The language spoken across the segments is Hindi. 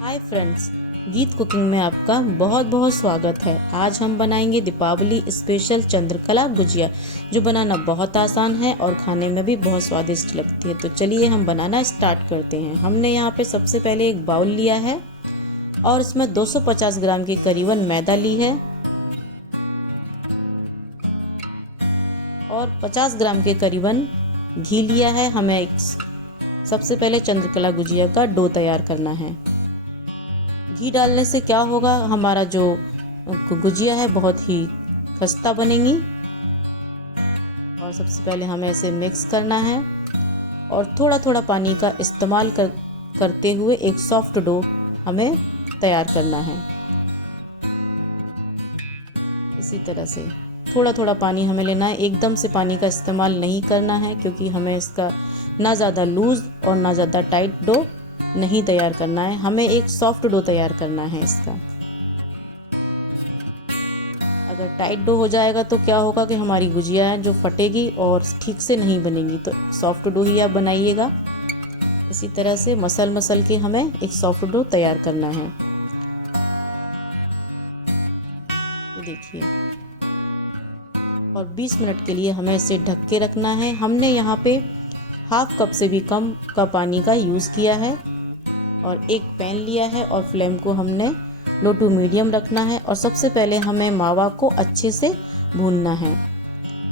हाय फ्रेंड्स, गीत कुकिंग में आपका बहुत बहुत स्वागत है। आज हम बनाएंगे दीपावली स्पेशल चंद्रकला गुजिया, जो बनाना बहुत आसान है और खाने में भी बहुत स्वादिष्ट लगती है। तो चलिए हम बनाना स्टार्ट करते हैं। हमने यहाँ पे सबसे पहले एक बाउल लिया है और इसमें 250 ग्राम के करीबन मैदा ली है और 50 ग्राम के करीबन घी लिया है। हमें सबसे पहले चंद्रकला गुजिया का डो तैयार करना है। घी डालने से क्या होगा, हमारा जो गुजिया है बहुत ही खस्ता बनेगी। और सबसे पहले हमें इसे मिक्स करना है और थोड़ा थोड़ा पानी का इस्तेमाल करते हुए एक सॉफ्ट डो हमें तैयार करना है। इसी तरह से थोड़ा थोड़ा पानी हमें लेना है, एकदम से पानी का इस्तेमाल नहीं करना है, क्योंकि हमें इसका ना ज़्यादा लूज़ और ना ज़्यादा टाइट डो नहीं तैयार करना है। हमें एक सॉफ्ट डो तैयार करना है इसका। अगर टाइट डो हो जाएगा तो क्या होगा कि हमारी गुजिया है जो फटेगी और ठीक से नहीं बनेगी। तो सॉफ्ट डो ही आप बनाइएगा। इसी तरह से मसल के हमें एक सॉफ्ट डो तैयार करना है। देखिए, और 20 मिनट के लिए हमें इसे ढक के रखना है। हमने यहाँ पे हाफ कप से भी कम का पानी का यूज़ किया है और एक पैन लिया है और फ्लेम को हमने लो टू मीडियम रखना है। और सबसे पहले हमें मावा को अच्छे से भूनना है।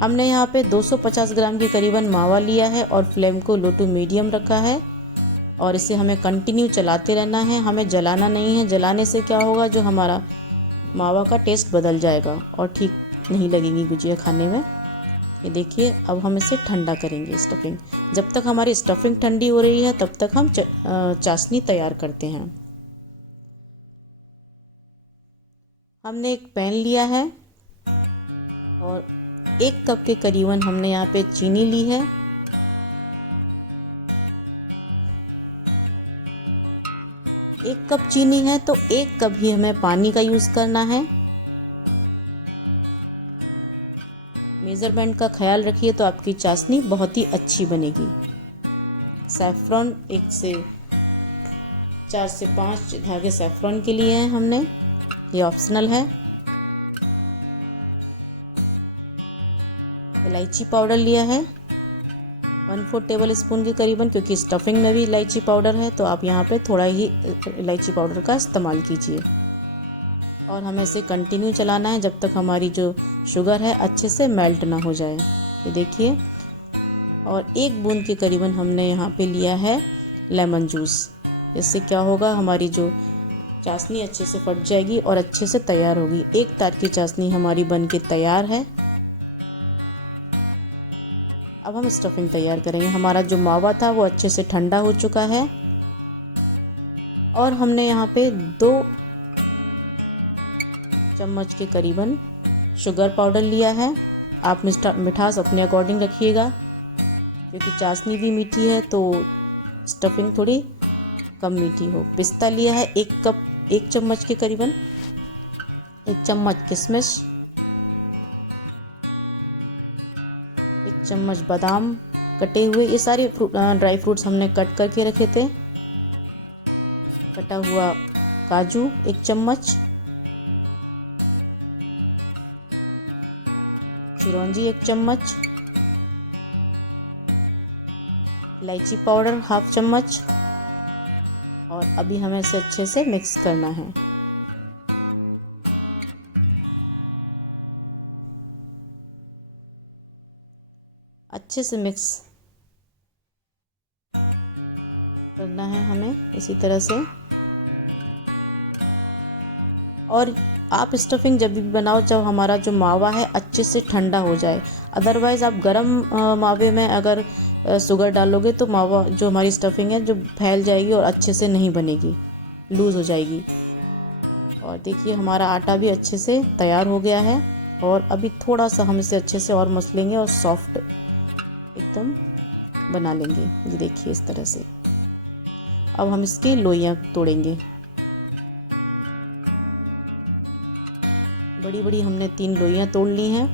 हमने यहाँ पे 250 ग्राम के करीबन मावा लिया है और फ्लेम को लो टू मीडियम रखा है और इसे हमें कंटिन्यू चलाते रहना है। हमें जलाना नहीं है, जलाने से क्या होगा, जो हमारा मावा का टेस्ट बदल जाएगा और ठीक नहीं लगेगी गुजिया खाने में। ये देखिए, अब हम इसे ठंडा करेंगे स्टफिंग। जब तक हमारी स्टफिंग ठंडी हो रही है तब तक हम चाशनी तैयार करते हैं। हमने एक पैन लिया है और 1 कप के करीबन हमने यहाँ पे चीनी ली है। एक कप चीनी है तो 1 कप ही हमें पानी का यूज़ करना है। मेज़रमेंट का ख्याल रखिए तो आपकी चाशनी बहुत ही अच्छी बनेगी। सैफ़्रॉन 4 से 5 धागे सैफ़्रॉन के लिए हैं हमने, ये ऑप्शनल है। इलायची पाउडर लिया है 1/4 टेबल स्पून के करीबन, क्योंकि स्टफिंग में भी इलायची पाउडर है तो आप यहाँ पे थोड़ा ही इलायची पाउडर का इस्तेमाल कीजिए। और हमें इसे कंटिन्यू चलाना है जब तक हमारी जो शुगर है अच्छे से मेल्ट ना हो जाए। ये देखिए, और 1 बूंद के करीबन हमने यहाँ पे लिया है लेमन जूस। इससे क्या होगा, हमारी जो चाशनी अच्छे से फट जाएगी और अच्छे से तैयार होगी। 1 तार की चाशनी हमारी बन के तैयार है। अब हम स्टफिंग तैयार करेंगे। हमारा जो मावा था वो अच्छे से ठंडा हो चुका है और हमने यहाँ पे 2 चम्मच के करीबन शुगर पाउडर लिया है। आप मिठास अपने अकॉर्डिंग रखिएगा, क्योंकि चाशनी भी मीठी है तो स्टफिंग थोड़ी कम मीठी हो। पिस्ता लिया है 1 चम्मच के करीबन, 1 चम्मच किशमिश, 1 चम्मच बादाम कटे हुए। ये सारे ड्राई फ्रूट्स हमने कट करके रखे थे। कटा हुआ काजू 1 चम्मच, चिरौंजी 1 चम्मच, इलायची पाउडर हाफ चम्मच। और अभी हमें इसे अच्छे से मिक्स करना है। अच्छे से मिक्स करना है हमें इसी तरह से। और आप स्टफिंग जब भी बनाओ जब हमारा जो मावा है अच्छे से ठंडा हो जाए। अदरवाइज़ आप गरम मावे में अगर शुगर डालोगे तो मावा जो हमारी स्टफिंग है जो फैल जाएगी और अच्छे से नहीं बनेगी, लूज़ हो जाएगी। और देखिए, हमारा आटा भी अच्छे से तैयार हो गया है और अभी थोड़ा सा हम इसे अच्छे से और मसलेंगे और सॉफ्ट एकदम बना लेंगे। ये देखिए, इस तरह से। अब हम इसकी लोइयाँ तोड़ेंगे। बड़ी बड़ी हमने 3 लोइयाँ तोड़ ली हैं।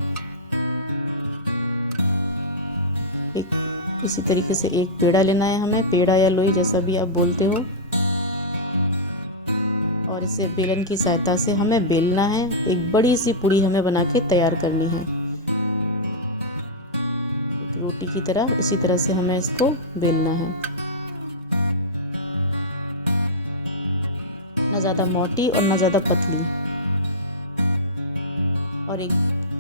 इसी तरीके से एक पेड़ा लेना है हमें, पेड़ा या लोई जैसा भी आप बोलते हो। और इसे बेलन की सहायता से हमें बेलना है। एक बड़ी सी पूड़ी हमें बना के तैयार करनी है, एक रोटी की तरह। इसी तरह से हमें इसको बेलना है, ना ज़्यादा मोटी और ना ज़्यादा पतली। और एक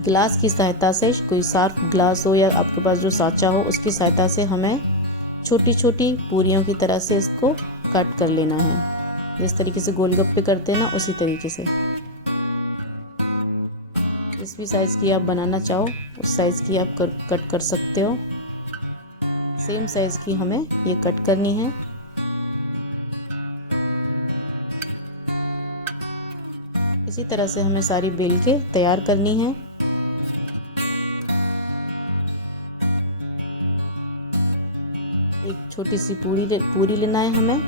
गिलास की सहायता से, कोई शार्प ग्लास हो या आपके पास जो साँचा हो, उसकी सहायता से हमें छोटी छोटी पूरियों की तरह से इसको कट कर लेना है। जिस तरीके से गोलगप्पे करते हैं ना, उसी तरीके से। जिस भी साइज़ की आप बनाना चाहो उस साइज़ की आप कट कर सकते हो। सेम साइज़ की हमें ये कट करनी है। इसी तरह से हमें सारी बेल के तैयार करनी है। एक छोटी सी पूरी लेना है हमें,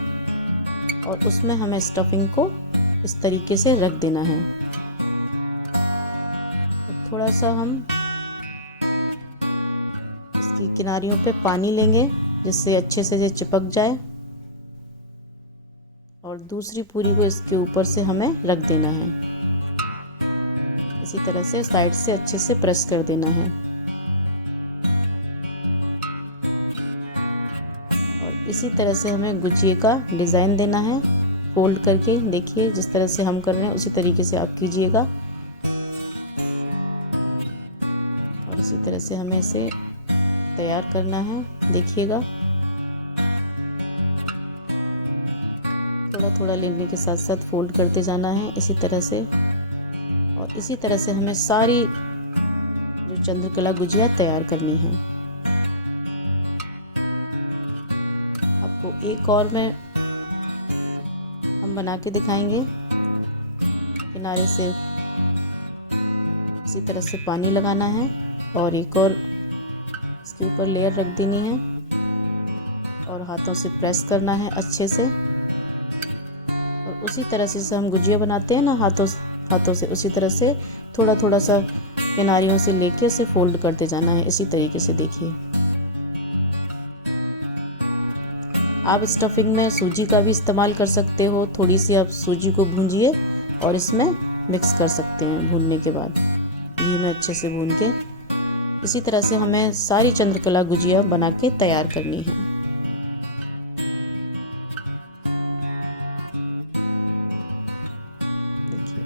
और उसमें हमें स्टफिंग को इस तरीके से रख देना है। थोड़ा सा हम इसकी किनारियों पे पानी लेंगे जिससे अच्छे से ये चिपक जाए, और दूसरी पूरी को इसके ऊपर से हमें रख देना है। इसी तरह से साइड से अच्छे से प्रेस कर देना है। और इसी तरह से हमें गुजिये का डिज़ाइन देना है, फोल्ड करके। देखिए जिस तरह से हम कर रहे हैं उसी तरीके से आप कीजिएगा। और इसी तरह से हमें इसे तैयार करना है। देखिएगा, थोड़ा थोड़ा लेने के साथ साथ फोल्ड करते जाना है इसी तरह से। और इसी तरह से हमें सारी जो चंद्रकला गुजिया तैयार करनी है। आपको एक और में हम बना के दिखाएंगे। किनारे से इसी तरह से पानी लगाना है और एक और इसके ऊपर लेयर रख देनी है, और हाथों से प्रेस करना है अच्छे से। और उसी तरह से हम गुजिया बनाते हैं ना हाथों से, उसी तरह से थोड़ा थोड़ा सा किनारियों से लेके उसे फोल्ड करते जाना है इसी तरीके से। देखिए, आप स्टफिंग में सूजी का भी इस्तेमाल कर सकते हो। थोड़ी सी आप सूजी को भूंजिए और इसमें मिक्स कर सकते हैं भूनने के बाद, घी में अच्छे से भून के। इसी तरह से हमें सारी चंद्रकला गुजिया बना के तैयार करनी है। देखिए,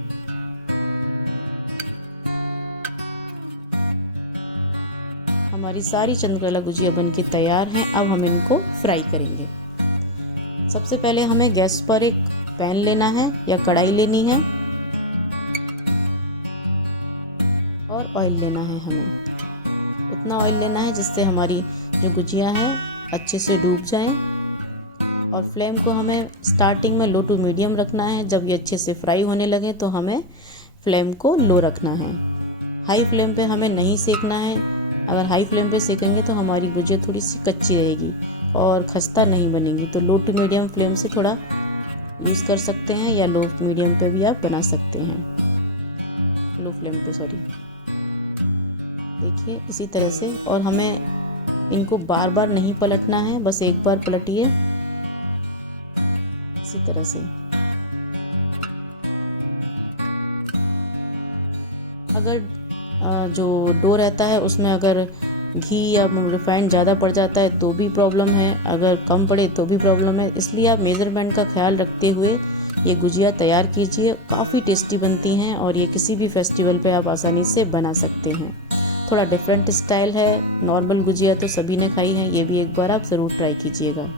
हमारी सारी चंद्रकला गुजिया बन के तैयार हैं। अब हम इनको फ्राई करेंगे। सबसे पहले हमें गैस पर एक पैन लेना है या कढ़ाई लेनी है, और ऑयल लेना है। हमें उतना ऑयल लेना है जिससे हमारी जो गुजिया हैं अच्छे से डूब जाएं। और फ्लेम को हमें स्टार्टिंग में लो टू मीडियम रखना है। जब ये अच्छे से फ्राई होने लगे तो हमें फ्लेम को लो रखना है। हाई फ्लेम पे हमें नहीं सेकना है। अगर हाई फ्लेम पे सेकेंगे तो हमारी गुजिया थोड़ी सी कच्ची रहेगी और खस्ता नहीं बनेगी। तो लो टू मीडियम फ्लेम से थोड़ा यूज़ कर सकते हैं, या लो मीडियम पे भी आप बना सकते हैं। लो फ्लेम पे, सॉरी। देखिए इसी तरह से। और हमें इनको बार बार नहीं पलटना है, बस एक बार पलटिए इसी तरह से। अगर जो डो रहता है उसमें अगर घी या रिफाइंड ज़्यादा पड़ जाता है तो भी प्रॉब्लम है, अगर कम पड़े तो भी प्रॉब्लम है। इसलिए आप मेज़रमेंट का ख्याल रखते हुए ये गुजिया तैयार कीजिए। काफ़ी टेस्टी बनती हैं और ये किसी भी फेस्टिवल पे आप आसानी से बना सकते हैं। थोड़ा डिफरेंट स्टाइल है। नॉर्मल गुजिया तो सभी ने खाई है, ये भी एक बार आप ज़रूर ट्राई कीजिएगा।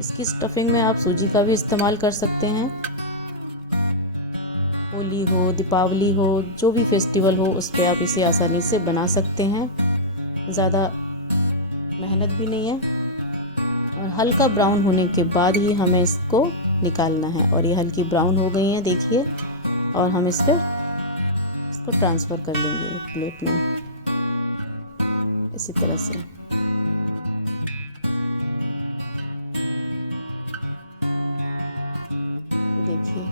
इसकी स्टफिंग में आप सूजी का भी इस्तेमाल कर सकते हैं। होली हो, दीपावली हो, जो भी फेस्टिवल हो उस पर आप इसे आसानी से बना सकते हैं। ज़्यादा मेहनत भी नहीं है। और हल्का ब्राउन होने के बाद ही हमें इसको निकालना है। और ये हल्की ब्राउन हो गई हैं, देखिए। और हम इसको ट्रांसफ़र कर लेंगे एक प्लेट में इसी तरह से। देखिए,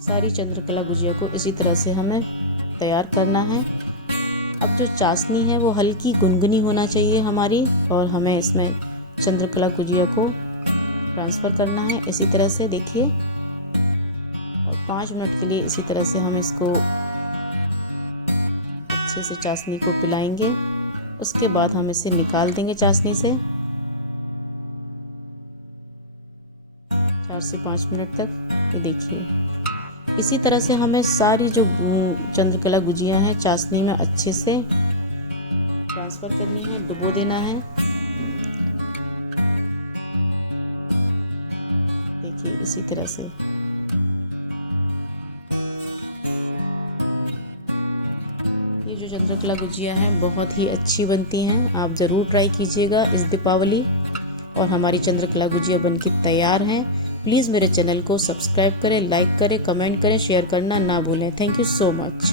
सारी चंद्रकला गुजिया को इसी तरह से हमें तैयार करना है। अब जो चाशनी है वो हल्की गुनगुनी होना चाहिए हमारी, और हमें इसमें चंद्रकला गुजिया को ट्रांसफ़र करना है इसी तरह से, देखिए। और 5 मिनट के लिए इसी तरह से हम इसको अच्छे से चाशनी को पिलाएंगे। उसके बाद हम इसे निकाल देंगे चाशनी से 4 से 5 मिनट तक। ये देखिए, इसी तरह से हमें सारी जो चंद्रकला गुजिया हैं चाशनी में अच्छे से ट्रांसफ़र करनी है, डुबो देना है। देखिए इसी तरह से। ये जो चंद्रकला गुजिया हैं बहुत ही अच्छी बनती हैं, आप ज़रूर ट्राई कीजिएगा इस दीपावली। और हमारी चंद्रकला गुजिया बनके तैयार हैं। प्लीज़ मेरे चैनल को सब्सक्राइब करें, लाइक करें, कमेंट करें, शेयर करना ना भूलें। Thank you so much.